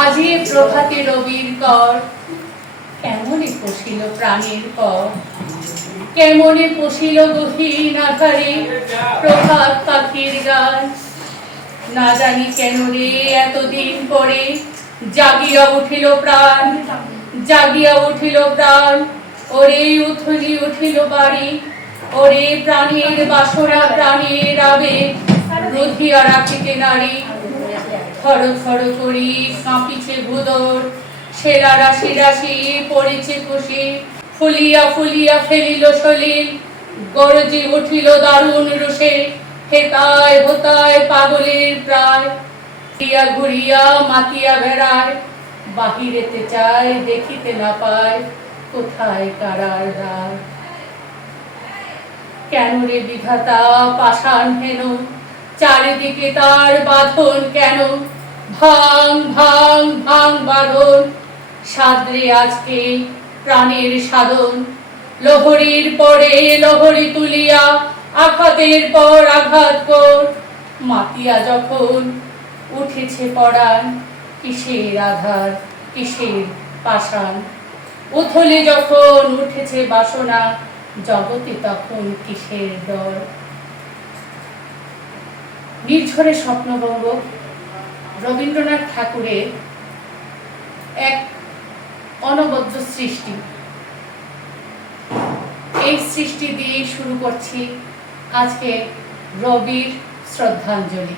আজি প্রভাতে রবির কর, কেমনে পশিল প্রাণের পর, কেমনে পশিল গহীন আধারে প্রভাত পাখির গান। না জানি কেন রে এতদিন পরে জাগিয়া উঠিল প্রাণ, জাগিয়া উঠিল প্রাণ। ওরে উথলি উঠিল বাড়ি, ওরে প্রাণের বাসনা প্রাণের আবেগ রুধিয়া রাখিতে নারী। থর থর করি কাঁপিছে ভুদর, সেরা রাশি রাশি পড়েছে খুশি। ফুলিয়া ফুলিয়া ফেলিল সলিল, গরজি উঠিল দারুণ রোষে। হেতায় হোতায় পাগলের প্রায়, ঘুরিয়া ঘুরিয়া মাতিয়া বেড়ায়। বাহিরেতে চায় দেখিতে না পায়, কোথায় কারার রায়। কেন রে বিধাতা পাষাণ হেন, চারিদিকে তার বাঁধন কেন। ভাঙ ভাঙ ভাঙ বাঁধন, সাদরে আজকে প্রাণের সাধন। লহরীর পরে লহরী তুলিয়া আঘাতের পর আঘাত কর। মাতিয়া যখন উঠেছে পরাণ, কিসের আধার কিসের পাষাণ। উথলে যখন উঠেছে বাসনা, জগতে তখন কিসের ডর। নির্ঝরে স্বপ্নভঙ্গ রবীন্দ্রনাথ ঠাকুরের এক অনবদ্য সৃষ্টি। এই সৃষ্টি দিয়ে শুরু করছি আজকে রবির শ্রদ্ধাঞ্জলি।